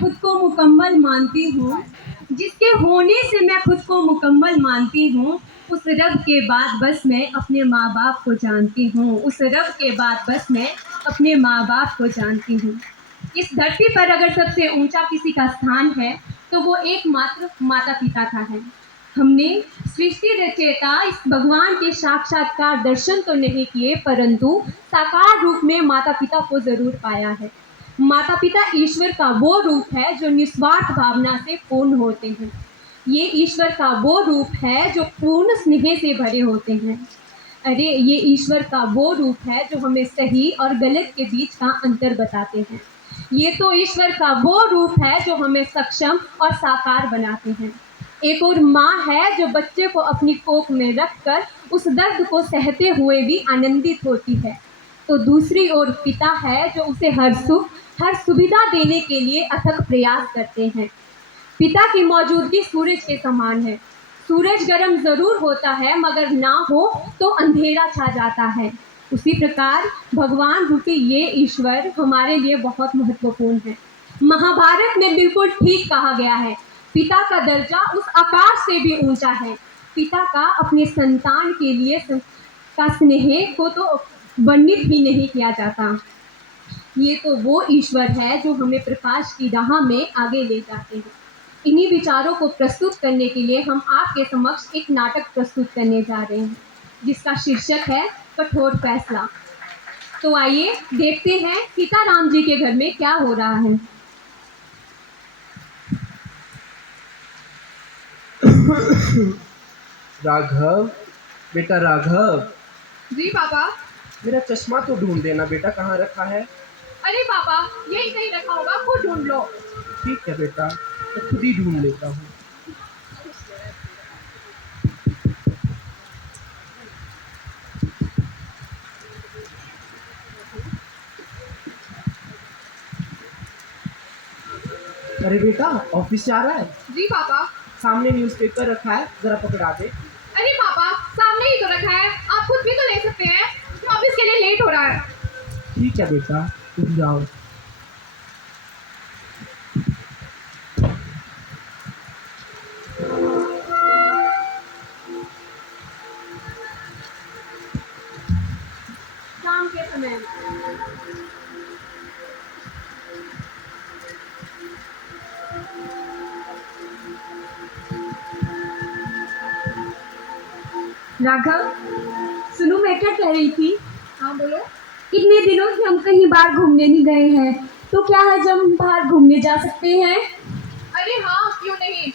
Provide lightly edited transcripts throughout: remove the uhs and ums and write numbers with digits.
खुद को मुकम्मल मानती हूँ, जिसके होने से मैं खुद को मुकम्मल मानती हूँ, उस रब के बाद बस मैं अपने माँ बाप को जानती हूँ। उस रब के बाद बस मैं अपने माँ बाप को जानती हूँ। इस धरती पर अगर सबसे ऊंचा किसी का स्थान है तो वो एकमात्र माता पिता का है। हमने सृष्टि रचयिता इस भगवान के साक्षात्कार दर्शन तो नहीं किए, परंतु साकार रूप में माता पिता को जरूर पाया है। माता पिता ईश्वर का वो रूप है जो निस्वार्थ भावना से पूर्ण होते हैं। ये ईश्वर का वो रूप है जो पूर्ण स्नेह से भरे होते हैं। अरे ये ईश्वर का वो रूप है जो हमें सही और गलत के बीच का अंतर बताते हैं। ये तो ईश्वर का वो रूप है जो हमें सक्षम और साकार बनाते हैं। एक और माँ है जो बच्चे को अपनी कोख में रखकर उस दर्द को सहते हुए भी आनंदित होती है। तो दूसरी ओर पिता है जो उसे हर सुख, हर सुविधा देने के लिए अथक प्रयास करते हैं। पिता की मौजूदगी सूरज के समान है। सूरज गर्म जरूर होता है, मगर ना हो तो अंधेरा छा जाता है। उसी प्रकार भगवान रूपी ये ईश्वर हमारे लिए बहुत महत्वपूर्ण है। महाभारत में बिल्कुल ठीक कहा गया है, पिता का दर्जा उस आकाश से भी ऊंचा है। पिता का अपने संतान के लिए का स्नेह को तो वर्णित ही नहीं किया जाता। ये तो वो ईश्वर है जो हमें प्रकाश की राह में आगे ले जाते हैं। इन्हीं विचारों को प्रस्तुत करने के लिए हम आपके समक्ष एक नाटक प्रस्तुत करने जा रहे हैं, जिसका शीर्षक है कठोर फैसला। तो आइए देखते हैं सीताराम जी के घर में क्या हो रहा है। राघव, बेटा राघव, जी पापा। मेरा चश्मा तो ढूंढ देना बेटा, कहाँ रखा है? अरे पापा, यही कहीं रखा होगा, खुद ढूंढ लो। ठीक है बेटा, मैं खुद ही ढूंढ लेता हूँ। अरे बेटा, ऑफिस से आ रहा है? जी पापा। सामने न्यूज़पेपर रखा है, जरा पकड़ा दे। अरे पापा, सामने ही तो रखा है, आप खुद भी तो ले सकते हैं। ऑफिस के लिए लेट हो रहा है। ठीक है बेटा, तुम जाओ। शाम के समय राघव, सुनो मैं क्या कह रही थी। हाँ बोलो। इतने दिनों से हम कहीं बाहर घूमने नहीं गए हैं, तो क्या है जब हम बाहर घूमने जा सकते हैं। अरे हाँ, क्यों नहीं।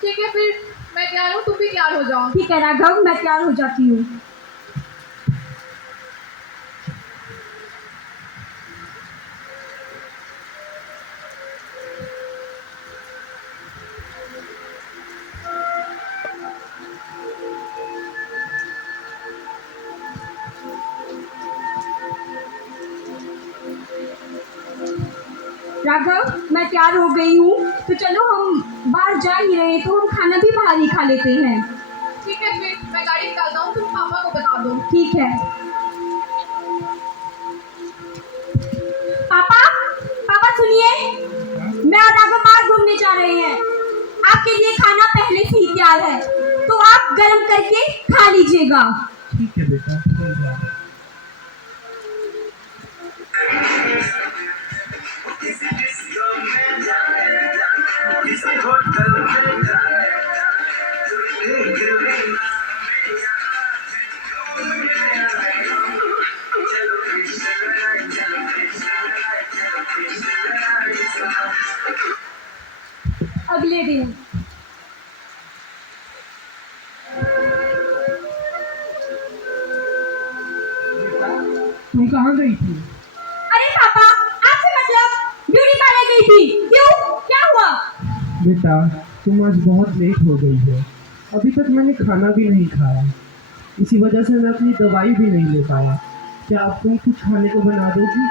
ठीक है फिर, मैं तैयार हूँ, तुम भी तैयार हो जाओ। ठीक है राघव, मैं तैयार हो जाती हूँ। राघव, मैं तैयार हो गई हूँ, तो चलो हम बाहर जा ही रहे तो हम खाना भी बाहर ही खा लेते हैं। ठीक है फिर, मैं गाड़ी निकालता हूँ, तुम पापा को बता दो। ठीक है। पापा, पापा सुनिए, मैं और राघव बाहर घूमने जा रहे हैं। आपके लिए खाना पहले से ही तैयार है, तो आप गर्म करके खा लीजिएगा। ठीक है बेटा, तुम जाओ। अगले दिन तुम कहाँ गई थी? अरे पापा, आपसे मतलब ब्यूटी पार्लर गई थी। क्यों, क्या हुआ। बेटा, तुम आज बहुत लेट हो गई हो। अभी तक मैंने खाना भी नहीं खाया, इसी वजह से मैं अपनी दवाई भी नहीं ले पाया। क्या आप तुम कुछ खाने को बना दोगी?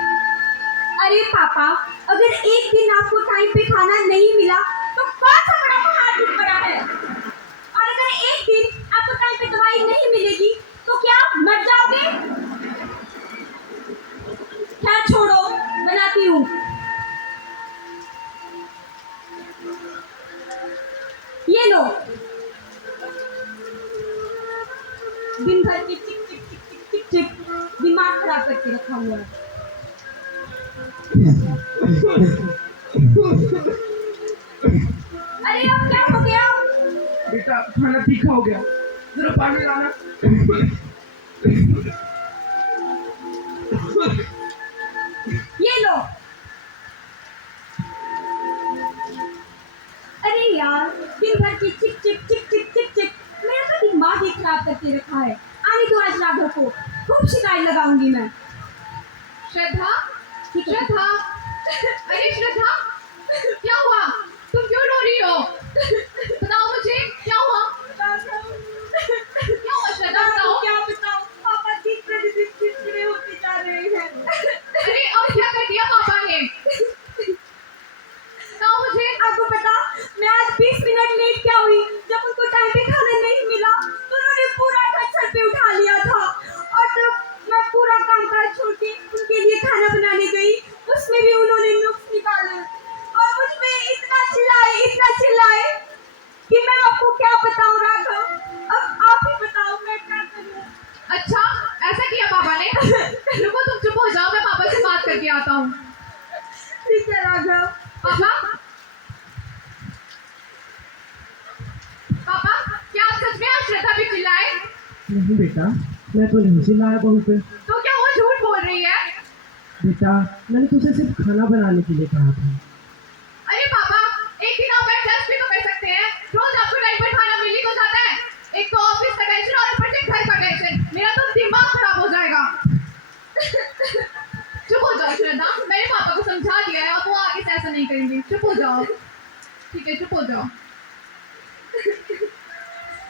अरे पापा, अगर एक दिन आपको टाइम पे खाना नहीं मिला तो कौन सा बड़ा महादुख पड़ा है। और अगर एक दिन आपको टाइम पे दवाई नहीं मिलेगी तो क्या आप मर जाओगे। खैर छोड़ो, बनाती हूँ। ये लो। दिन भर की चिक चिक चिक चिक चिक चिक दिमाग खराब करके रखा हुआ है। अरे अब क्या हो गया? बेटा खाना तीखा हो गया, जरा पानी लाना। ये लो। अरे यार, दिन भर की चिक चिक चिक चिक चिक चिक मेरा तो दिमाग ही खराब करके रखा है। आने दो आज राघव को, खूब शिकायत लगाऊंगी मैं। श्रद्धा, ठीक है। श्रद्धा, अरे श्रद्धा, क्या हुआ? तुम क्यों रो रही हो? बताओ मुझे, क्या हुआ? क्या हुआ श्रद्धा, बताओ। क्या बताऊं, पापा दिन प्रतिदिन चिड़चिड़े होते जा रहे हैं। अरे अब क्या कर दिया पापा ने? बताओ मुझे। आपको पता, मैं आज 20 मिनट लेट क्या हुई? जब उनको टाइम पे खाना नहीं मिला तो उन्होंने पूरा घर सर पे उठा लिया था। और जब मैं पूरा काम काज छोड़ के उनके लिए खाना बनाने गई, उसमें भी उन्होंने नुक्स निकाले और मुझ पे इतना चिल्लाए कि मैं आपको क्या बताऊं राघव। अब आप ही बताओ मैं क्या करूं। अच्छा, ऐसा किया पापा ने? रुको, तुम चुप हो जाओ, मैं पापा से बात करके आता हूँ। ठीक है राघव। पापा, पापा, क्या आप सच में आज श्रद्धा पे चिल्लाए? नहीं बेटा, मैं तो नहीं चिल्लाया बहू पे। तो क्या वो झूठ बोल रही है? बेटा मैंने तुझे सिर्फ खाना बनाने के लिए कहा था। अरे पापा, एक दिन आप एडजस्ट भी तो कर सकते हैं। रोज आपको टाइम पर खाना मिल ही तो जाता है। एक तो ऑफिस का टेंशन और ऊपर से घर का टेंशन, मेरा तो दिमाग खराब हो जाएगा। चुप हो जाओ श्रद्धा, मैंने पापा को समझा दिया है, अब वो आगे से ऐसा नहीं करेंगे। चुप हो जाओ, ठीक है, चुप हो जाओ,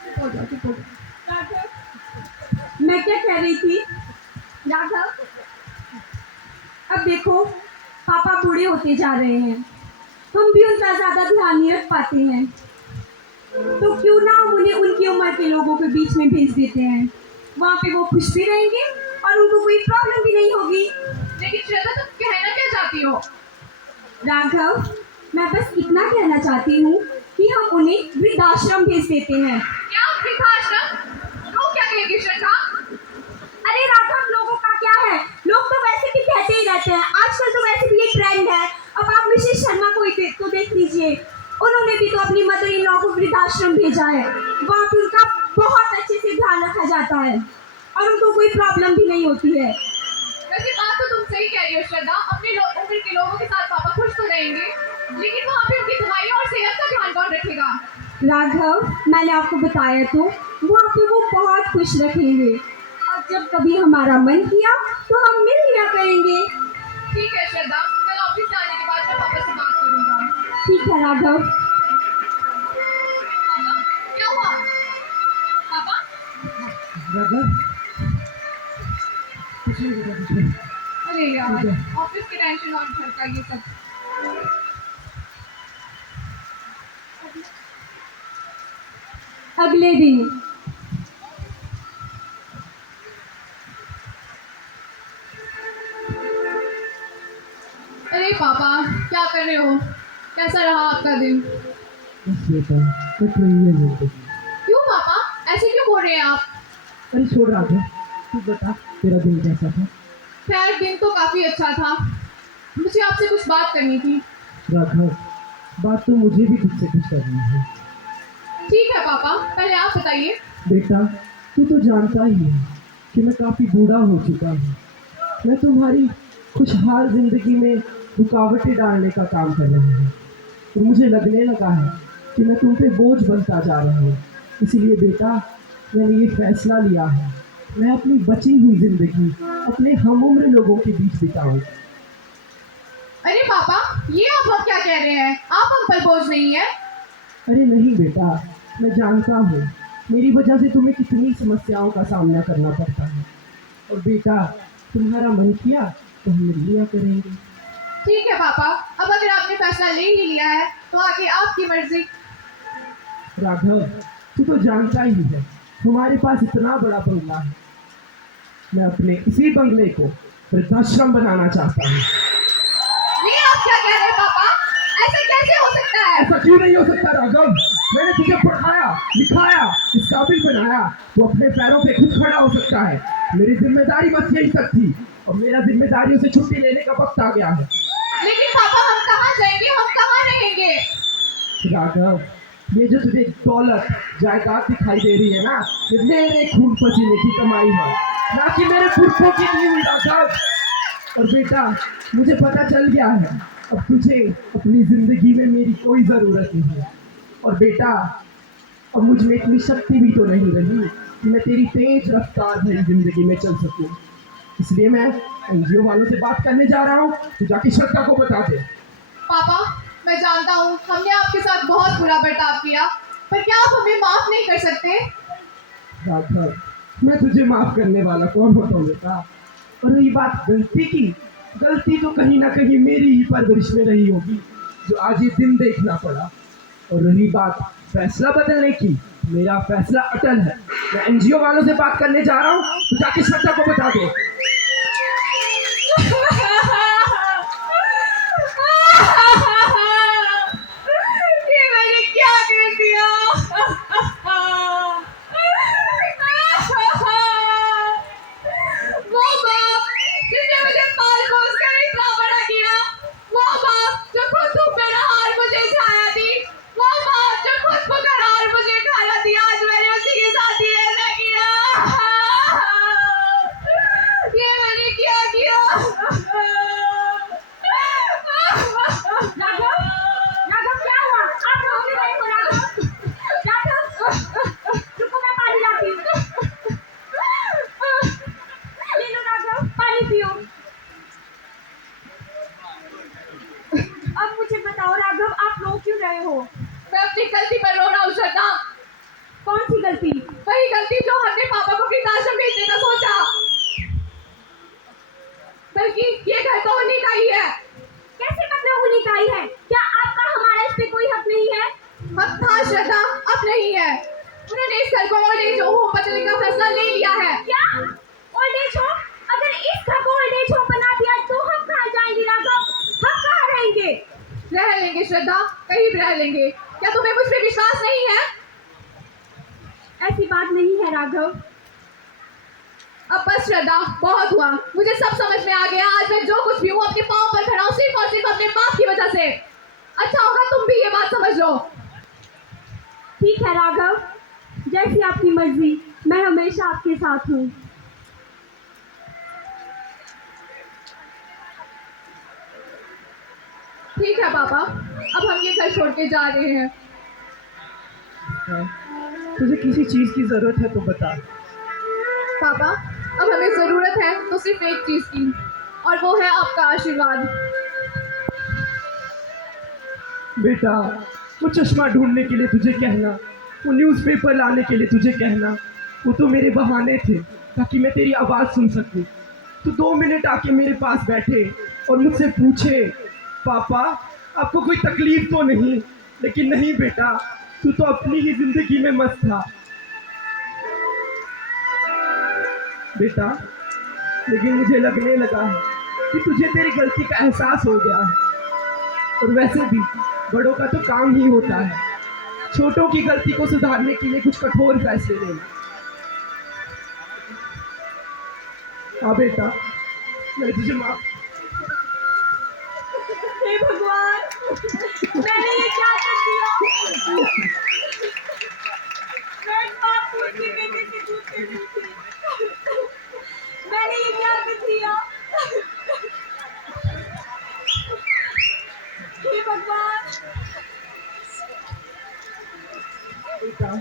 चुप हो जाओ, चुप हो जाओ। राघव, मैं क्या कह रही थी राघव, अब देखो पापा बूढ़े होते जा रहे हैं, हम भी उनका ज्यादा ध्यान नहीं रख पाते हैं, तो क्यों ना हम उन्हें उनकी उम्र के लोगों के बीच में भेज देते हैं। वहाँ पे वो खुश भी रहेंगे और उनको कोई प्रॉब्लम भी नहीं होगी। लेकिन श्रद्धा, तुम कहना क्या चाहती हो? राघव, मैं बस इतना कहना चाहती हूँ कि हम उन्हें वृद्धाश्रम भेज देते हैं। क्या वृद्धाश्रम? लोग क्या कहेंगे श्रद्धा? अरे राघव, लोगों का क्या है, लोग तो वैसे भी कहते ही रहते हैं, आजकल तो वैसे भी ये ट्रेंड है। अब आप मिसेस शर्मा को ही तो देख लीजिए, उन्होंने भी तो अपनी मदर इन लॉ को वृद्धाश्रम भेजा है। वहाँ पे उनका बहुत अच्छे से ध्यान रखा जाता है और उनको कोई प्रॉब्लम भी नहीं होती है। वैसे बात तो तुम सही कह रही हो श्रद्धा, अपने उम्र के लोगों के साथ पापा खुश तो रहेंगे, लेकिन वहाँ पे उनकी दवाई और सेहत का ध्यान कौन रखेगा? राघव, मैंने आपको बताया तो, वहाँ पे वो बहुत खुश रखेंगे और जब कभी हमारा मन किया तो हम मिल लिया करेंगे। ठीक है श्रद्धा, कल ऑफिस से आने के बाद मैं पापा से बात करूंगा। ठीक है राघव। पापा, क्या हुआ? पापा, राघव, कुछ नहीं बेटा, कुछ नहीं। अरे यार, ऑफिस की टेंशन और घर का ये सब। अगले दिन अरे पापा, क्या कर रहे हो? कैसा रहा आपका दिन? बस बेटा, कट रही है जिंदगी। क्यों पापा, ऐसे क्यों बोल रहे हैं आप? अरे छोड़ राघव, तू बता तेरा दिन कैसा था? खैर, दिन तो काफी अच्छा था। मुझे आपसे कुछ बात करनी थी। राघव, बात तो मुझे भी तुझसे कुछ करनी है। ठीक है पापा, पहले आप बताइए। बेटा तू तो जानता ही है कि मैं काफ़ी बूढ़ा हो चुका हूँ। मैं तुम्हारी खुशहाल जिंदगी में रुकावटें डालने का काम कर रहा हूँ, तो मुझे लगने लगा है कि मैं तुम पे बोझ बनता जा रहा हूँ। इसलिए बेटा मैंने ये फैसला लिया है, मैं अपनी बची हुई जिंदगी अपने हम उम्र लोगों के बीच बिताऊँ। अरे पापा, ये आप अब क्या कह रहे हैं? आप हम पर बोझ नहीं है। अरे नहीं बेटा, मैं जानता हूँ मेरी वजह से तुम्हें कितनी समस्याओं का सामना करना पड़ता है, और बेटा तुम्हारा मन किया तो हम मिल लिया करेंगे। ठीक है पापा, अब अगर आपने फैसला ले ही लिया है तो आगे आपकी मर्जी। राघव, तू तो जानता ही है हमारे पास इतना बड़ा बंगला है, मैं अपने इसी बंगले को वृद्धाश्रम बनाना चाहता हूँ। ये आप क्या कह रहे हैं पापा? ऐसे कैसे कैसे हो सकता है? ऐसा क्यों नहीं हो सकता राघव? मैंने तुझे पढ़ाया, लिखाया, इस काबिल बनाया। वो अपने पैरों पे खुद खड़ा हो सकता है। मेरी जिम्मेदारी बस यही तक थी और मेरा जिम्मेदारियों से छुट्टी लेने का वक्त आ गया है। लेकिन पापा हम कहाँ जाएंगे, हम कहाँ रहेंगे? राघव, ये जो तुझे दौलत जायदाद दिखाई दे रही है ना, ये मेरे खून पसीने की कमाई है, ना कि मेरे पुरखों की दी हुई राघव। और बेटा, मुझे पता चल गया है अब तुझे अपनी जिंदगी में मेरी कोई जरूरत नहीं है। और बेटा, अब मुझ में इतनी शक्ति भी तो नहीं रही कि मैं तेरी तेज रफ्तार भरी जिंदगी में चल सकूं। इसलिए मैं एनजीओ वालों से बात करने जा रहा हूँ। तू जाके श्रद्धा को बता दे। पापा मैं जानता हूँ हमने आपके साथ बहुत बुरा बर्ताव किया, पर क्या आप हमें माफ नहीं कर सकते? राघव, मैं तुझे माफ करने वाला कौन होता हूँ बेटा? और रही बात गलती की, गलती तो कहीं ना कहीं मेरी ही परवरिश में रही होगी, जो आज ये दिन देखना पड़ा। और रही बात फैसला बदलने की, मेरा फैसला अटल है। मैं एनजीओ वालों से बात करने जा रहा हूँ। तू जाके श्रद्धा को बता दे। ये मैंने क्या कर दिया? वो बाप जिसने मुझे पाल पोस कर इतना बड़ा किया, वो बाप जो खुद धूप में नहार मुझे छाया दी, वो बाप जो खुद पुकार मुझे खाना दिया, आज मैंने उसी के साथ ही ऐसा किया। ये मैंने क्या किया? राघव, राघव क्या हुआ? आप रो क्यों रहे हो राघव? राघव, रुको मैं पानी लाती हूँ। ले लो राघव, पानी पियो। अब मुझे बताओ राघव, आप रो क्यों रहे हो? मैं अपनी गलती पर रो रहा हूँ श्रद्धा। कौन सी गलती? वही गलती जो हमने पापा को वृद्धाश्रम भेजने का सोचा। बल्कि ये घर तो उन्हीं का ही है। कैसे मतलब उन्हीं का ही है? क्या आपका हमारा इस पे कोई हक नहीं है? हक था श्रद्धा, अब नहीं है। उन्होंने इस घर को ओल्ड एज होम बदलने का फैसला ले लिया है। क्या? Old age home? अगर इस घर को ओल्ड एज होम बना दिया तो हम कहाँ जाएंगे राघव? हम कहाँ रहेंगे? रह लेंगे श्रद्धा, कहीं भी रह लेंगे। क्या तुम्हें मुझ पर विश्वास नहीं है? ऐसी बात नहीं है राघव। अब बस श्रद्धा, बहुत हुआ। मुझे सब समझ में आ गया। आज मैं जो कुछ भी हूँ अपने पाँव पर खड़ा हूँ सिर्फ और सिर्फ अपने बाप की वजह से। अच्छा होगा तुम भी ये बात समझ लो। ठीक है राघव, जैसी आपकी मर्जी, मैं हमेशा आपके साथ हूँ। ठीक है पापा, अब हम ये घर छोड़ के जा रहे हैं। तुझे किसी चीज की जरूरत है तो बता। पापा अब हमें जरूरत है तो सिर्फ एक चीज की, और वो है आपका आशीर्वाद। बेटा, वो चश्मा ढूंढने के लिए तुझे कहना, वो न्यूज़पेपर लाने के लिए तुझे कहना, वो तो मेरे बहाने थे ताकि मैं तेरी आवाज़ सुन सकूं। तू 2 मिनट आके मेरे पास बैठे और मुझसे पूछे, पापा आपको कोई तकलीफ तो नहीं? लेकिन नहीं बेटा, तू तो अपनी ही जिंदगी में मस्त था बेटा। लेकिन मुझे लगने लगा है कि तुझे तेरी गलती का एहसास हो गया है। और वैसे भी बड़ों का तो काम ही होता है छोटों की गलती को सुधारने के लिए कुछ कठोर फैसले लेना। हाँ बेटा, मैं तुझे माफ। हे भगवान, मैंने ये क्या कर दिया? मैं बाप की बेटे से दूध के दी थी। मैंने ये क्या कर दिया? हे भगवान। बेटा,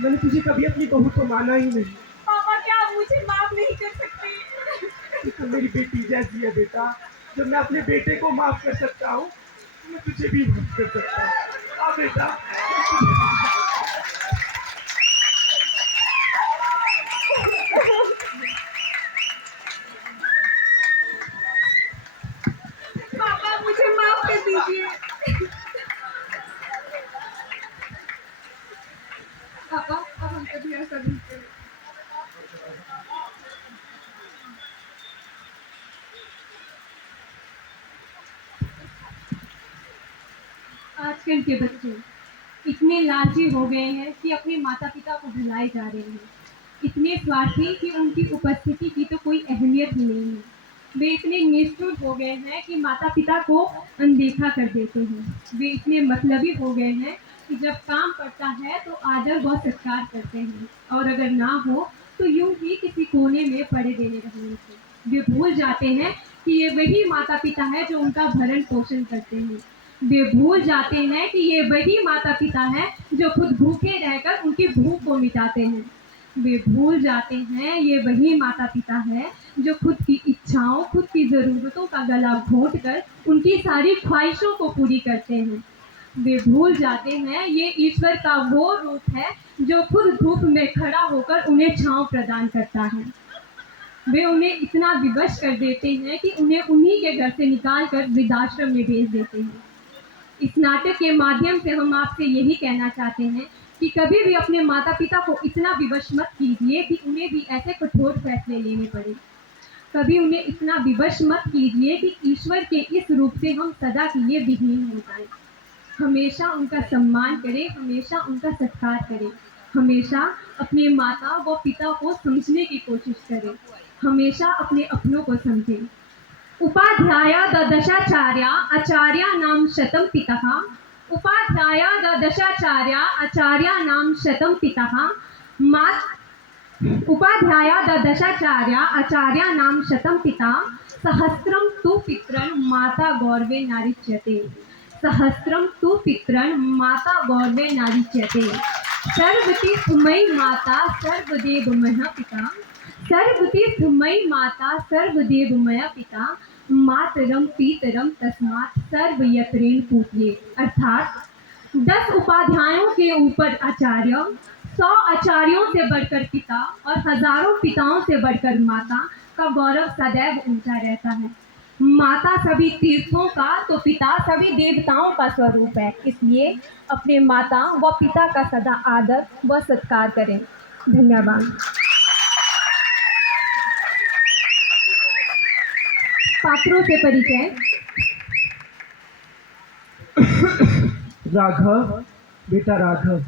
मैंने तुझे कभी अपनी बहू को माना ही नहीं। पापा क्या आप मुझे माफ नहीं कर सकते? तू तो मेरी बेटी जैसी है बेटा। जब मैं अपने बेटे को माफ कर सकता हूँ, मैं तुझे भी माफ कर सकता हूँ। हाँ बेटा, पापा मुझे माफ कर दीजिए। पापा अब हम कभी ऐसा नहीं करेंगे। आजकल के बच्चे इतने लालची हो गए हैं कि अपने माता पिता को भुलाए जा रहे हैं। इतने स्वार्थी कि उनकी उपस्थिति की तो कोई अहमियत ही नहीं है। वे इतने निष्ठुर हो गए हैं कि माता पिता को अनदेखा कर देते हैं। वे इतने मतलबी हो गए हैं कि जब काम पड़ता है तो आदर व सत्कार करते हैं, और अगर ना हो तो यूं ही किसी कोने में पड़े देने रहने से। वे भूल जाते हैं कि ये वही माता पिता है जो उनका भरण पोषण करते हैं। वे भूल जाते हैं कि ये वही माता पिता है जो खुद भूखे रहकर उनकी भूख को मिटाते हैं। वे भूल जाते हैं ये वही माता पिता है जो खुद की इच्छाओं, खुद की ज़रूरतों का गला घोंट कर उनकी सारी ख्वाहिशों को पूरी करते हैं। वे भूल जाते हैं ये ईश्वर का वो रूप है जो खुद धूप में खड़ा होकर उन्हें छांव प्रदान करता है। वे उन्हें इतना विवश कर देते हैं कि उन्हें उन्हीं के घर से निकाल कर वृद्धाश्रम में भेज देते हैं। इस नाटक के माध्यम से हम आपसे यही कहना चाहते हैं कि कभी भी अपने माता पिता को इतना विवश मत कीजिए कि उन्हें भी ऐसे कठोर फैसले लेने पड़े। कभी उन्हें इतना विवश मत कीजिए कि ईश्वर के इस रूप से हम सदा के लिए विहीन हो जाएं। हमेशा उनका सम्मान करें, हमेशा उनका सत्कार करें, हमेशा अपने माता व पिता को समझने की कोशिश करें, हमेशा अपने अपनों को समझें। उपाध्याय दशाचार्य आचार्य नाम शतम पितः, उपाध्याय दशाचार्य आचार्य नाम शतम पितः, उपाध्याय दशाचार्य आचार्य नाम शतम पिता, सहस्रम तु पितरन् माता गौरवे नारिच्यते, सहस्रम तु पितरन् माता गौरवे नारिच्यते, सर्वतीर्थमयी माता सर्वदेवमय पिता, सर्वतीर्थमयी माता सर्वदेवमय पिता, मातरम पितरम तस्मात् सर्वयत्रेण पूज्ये। अर्थात 10 उपाध्यायों के ऊपर आचार्य, 100 आचार्यों से बढ़कर पिता और हजारों पिताओं से बढ़कर माता का गौरव सदैव ऊंचा रहता है। माता सभी तीर्थों का तो पिता सभी देवताओं का स्वरूप है, इसलिए अपने माता व पिता का सदा आदर व सत्कार करें। धन्यवाद। पात्रों से परिचय। राघव, बेटा राघव,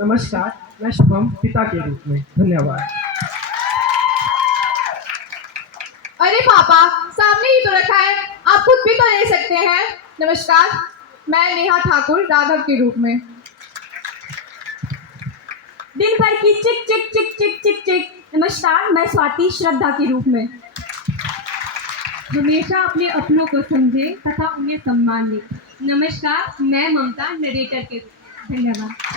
नमस्कार। मैं शुभम, पिता के रूप में। धन्यवाद। अरे पापा, सामने ही तो रखा है, आप खुद भी तो ले सकते हैं। नमस्कार, मैं नेहा ठाकुर, राघव के रूप में। दिन भर की चिक चिक चिक चिक चिक चिक। नमस्कार, मैं स्वाति, श्रद्धा के रूप में। हमेशा अपने अपनों को समझें तथा उन्हें सम्मान दें। नमस्कार, मैं ममता, नरेटर के रूप में। धन्यवाद।